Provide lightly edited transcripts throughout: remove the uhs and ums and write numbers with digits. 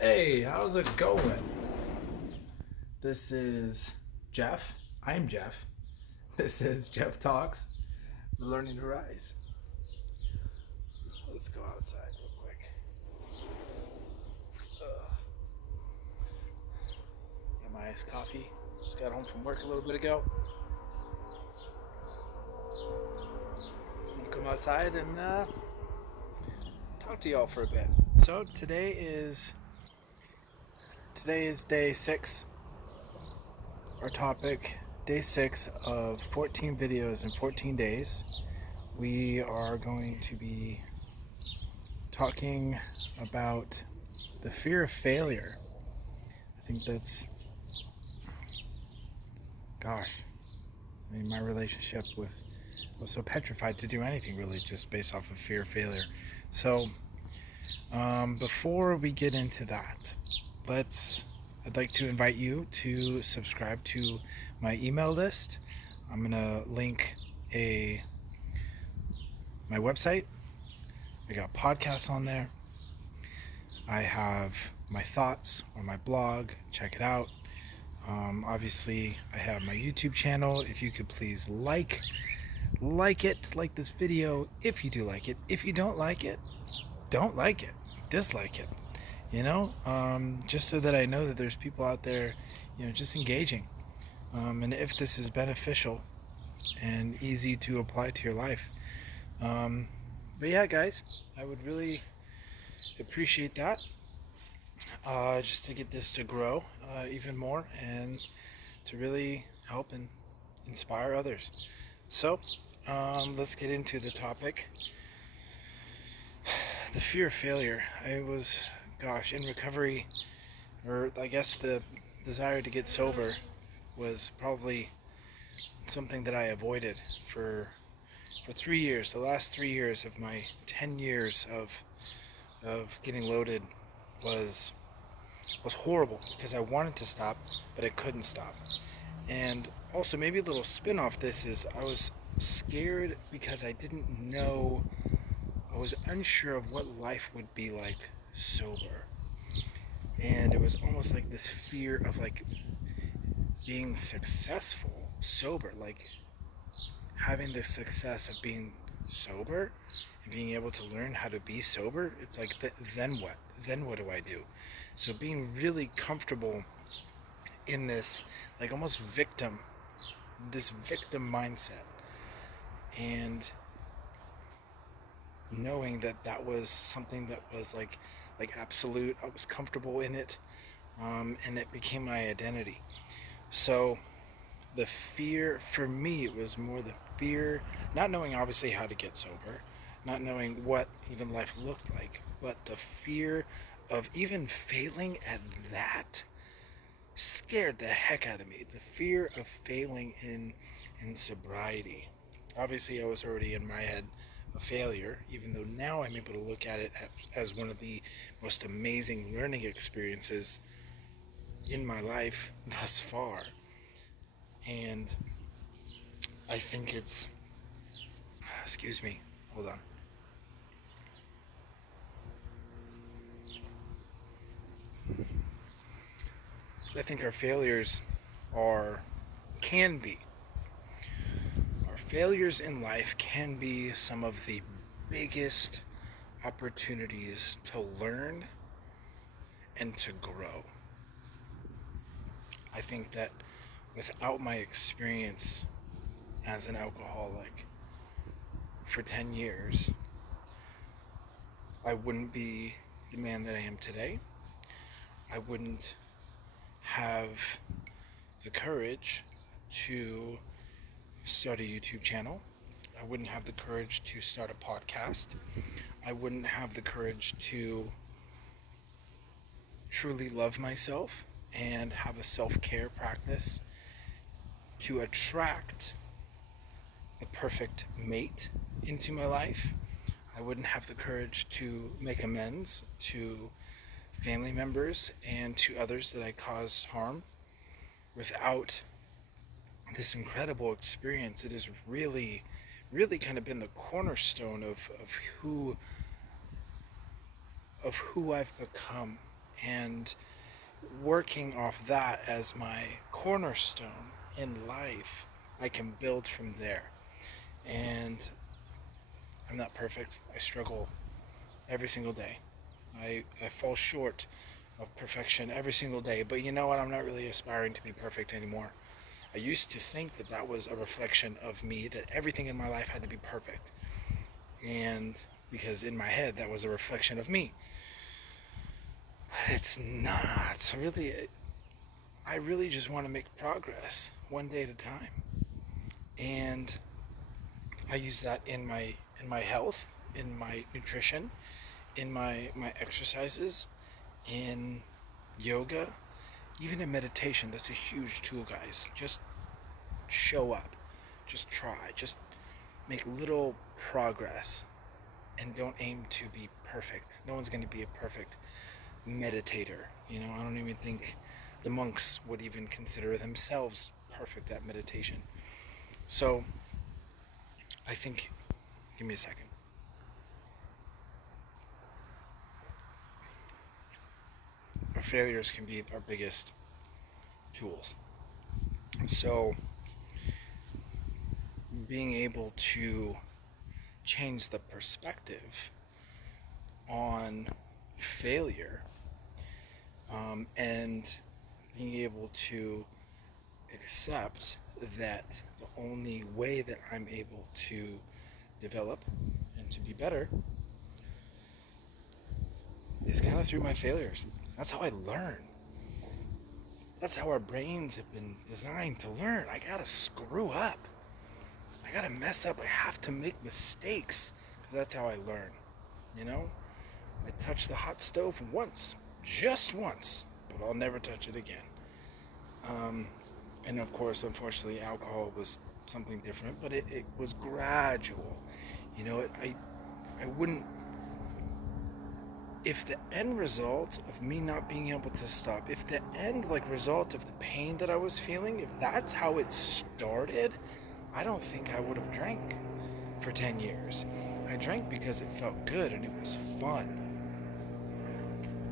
Hey, how's it going? This is Jeff. I'm Jeff. This is Jeff Talks, the Learning to Rise. Let's go outside real quick. Got my iced coffee. Just got home from work a little bit ago. I'm gonna come outside and talk to y'all for a bit. So today is day 6. Our topic, day 6 of 14 videos in 14 days. We are going to be talking about the fear of failure. I think my relationship I was so petrified to do anything really just based off of fear of failure. So, before we get into that, I'd like to invite you to subscribe to my email list. I'm gonna link my website. I got podcasts on there. I have my thoughts on my blog. Check it out. Obviously, I have my YouTube channel. If you could please like this video if you do like it. If you don't like it, don't like it, dislike it. Just so that I know that there's people out there, just engaging. And if this is beneficial and easy to apply to your life. But yeah, guys, I would really appreciate that. Just to get this to grow even more and to really help and inspire others. So, let's get into the topic. The fear of failure. I was, in recovery, or I guess the desire to get sober was probably something that I avoided for 3 years. The last 3 years of my 10 years of getting loaded was horrible because I wanted to stop, but I couldn't stop. And also, maybe a little spin off this is I was scared because I didn't know, I was unsure of what life would be like sober. And it was almost like this fear of like being successful sober, like having the success of being sober and being able to learn how to be sober. It's like, then what? Then what do I do? So being really comfortable in this, like almost this victim mindset, and knowing that that was something that was like absolute. I was comfortable in it, and it became my identity. So the fear for me, it was more the fear, not knowing obviously how to get sober, not knowing what even life looked like, but the fear of even failing at that scared the heck out of me. The fear of failing in sobriety. Obviously, I was already in my head a failure, even though now I'm able to look at it as one of the most amazing learning experiences in my life thus far. And I think excuse me, hold on. I think our failures can be, our failures in life can be some of the biggest opportunities to learn and to grow. I think that without my experience as an alcoholic for 10 years, I wouldn't be the man that I am today. I wouldn't have the courage to start a YouTube channel. I wouldn't have the courage to start a podcast. I wouldn't have the courage to truly love myself and have a self-care practice to attract the perfect mate into my life. I wouldn't have the courage to make amends to family members and to others that I caused harm without this incredible experience. It has really kind of been the cornerstone of who I've become and working off that as my cornerstone in life, I can build from there. And I'm not perfect. I struggle every single day. I fall short of perfection every single day. But you know what? I'm not really aspiring to be perfect anymore. I used to think that that was a reflection of me, that everything in my life had to be perfect. And because in my head, that was a reflection of me. But it's not. Really, I really just want to make progress one day at a time. And I use that in my health, in my nutrition, in my exercises, in yoga, even in meditation. That's a huge tool, guys. Just show up, just try, just make little progress, and don't aim to be perfect. No one's going to be a perfect meditator. You know, I don't even think the monks would even consider themselves perfect at meditation. So I think, give me a second. Our failures can be our biggest tools. So being able to change the perspective on failure, and being able to accept that the only way that I'm able to develop and to be better is kind of through my failures. That's how I learn. That's how our brains have been designed to learn. I gotta screw up. I gotta mess up. I have to make mistakes, because that's how I learn. You know, I touched the hot stove once, just once, but I'll never touch it again. And of course, unfortunately, alcohol was something different, but it was gradual. You know, I wouldn't, if the end result of me not being able to stop, if the end result of the pain that I was feeling, if that's how it started, I don't think I would have drank for 10 years. I drank because it felt good and it was fun.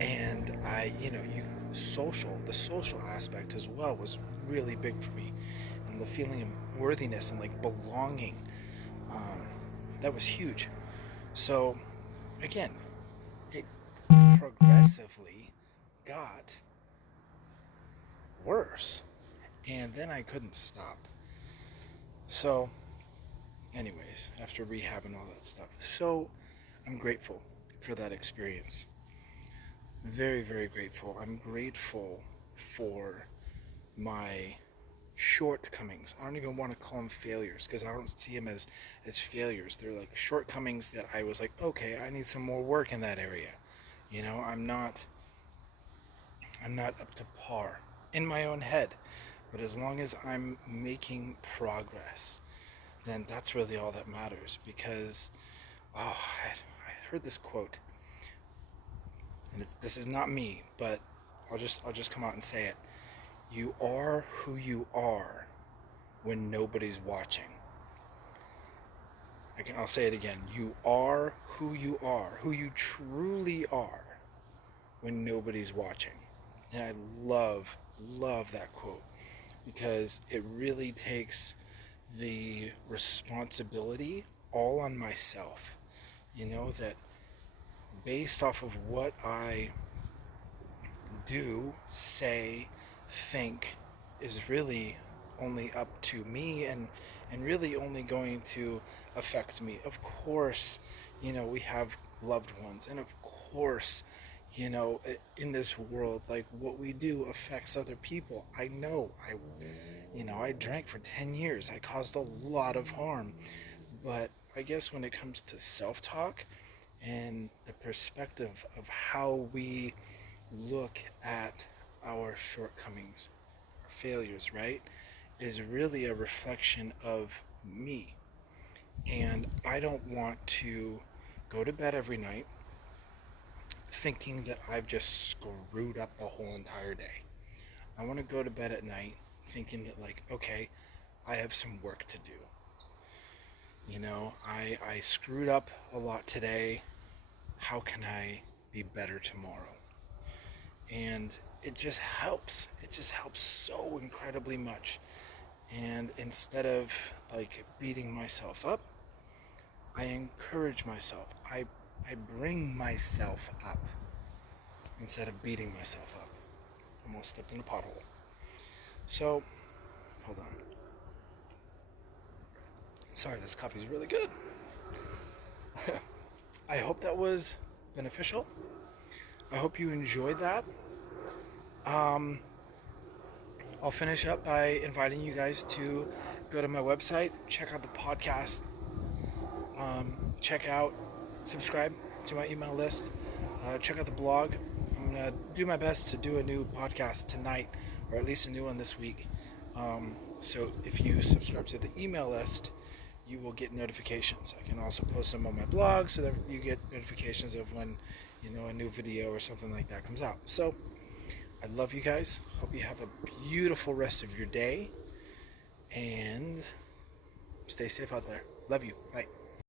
And the social aspect as well was really big for me. And the feeling of worthiness and belonging, um, that was huge. So again, it progressively got worse. And then I couldn't stop. So anyways, after rehab and all that stuff. So I'm grateful for that experience. Very, very grateful. I'm grateful for my shortcomings. I don't even want to call them failures, because I don't see them as failures. They're like shortcomings that I was like, okay, I need some more work in that area. You know, I'm not up to par in my own head. But as long as I'm making progress, then that's really all that matters. Because I heard this quote, and this is not me, but I'll just come out and say it. You are who you are when nobody's watching. I'll say it again. You are, who you truly are, when nobody's watching. And I love that quote, because it really takes the responsibility all on myself. You know, that based off of what I do, say, think, is really only up to me, and really only going to affect me. Of course, you know, we have loved ones, and of course, you know, in this world, what we do affects other people. I know, I drank for 10 years. I caused a lot of harm. But I guess when it comes to self-talk and the perspective of how we look at our shortcomings, our failures, right, is really a reflection of me. And I don't want to go to bed every night thinking that I've just screwed up the whole entire day. I want to go to bed at night thinking that, okay, I have some work to do. You know, I screwed up a lot today. How can I be better tomorrow? and it just helps. It just helps so incredibly much. And instead of like beating myself up, I encourage myself. I bring myself up instead of beating myself up. Almost stepped in a pothole. So, hold on. Sorry, this coffee's really good. I hope that was beneficial. I hope you enjoyed that. Um, I'll finish up by inviting you guys to go to my website, check out the podcast, check out, subscribe to my email list, check out the blog. I'm going to do my best to do a new podcast tonight, or at least a new one this week. So if you subscribe to the email list, you will get notifications. I can also post them on my blog so that you get notifications of when a new video or something like that comes out. So I love you guys. Hope you have a beautiful rest of your day, and stay safe out there. Love you. Bye.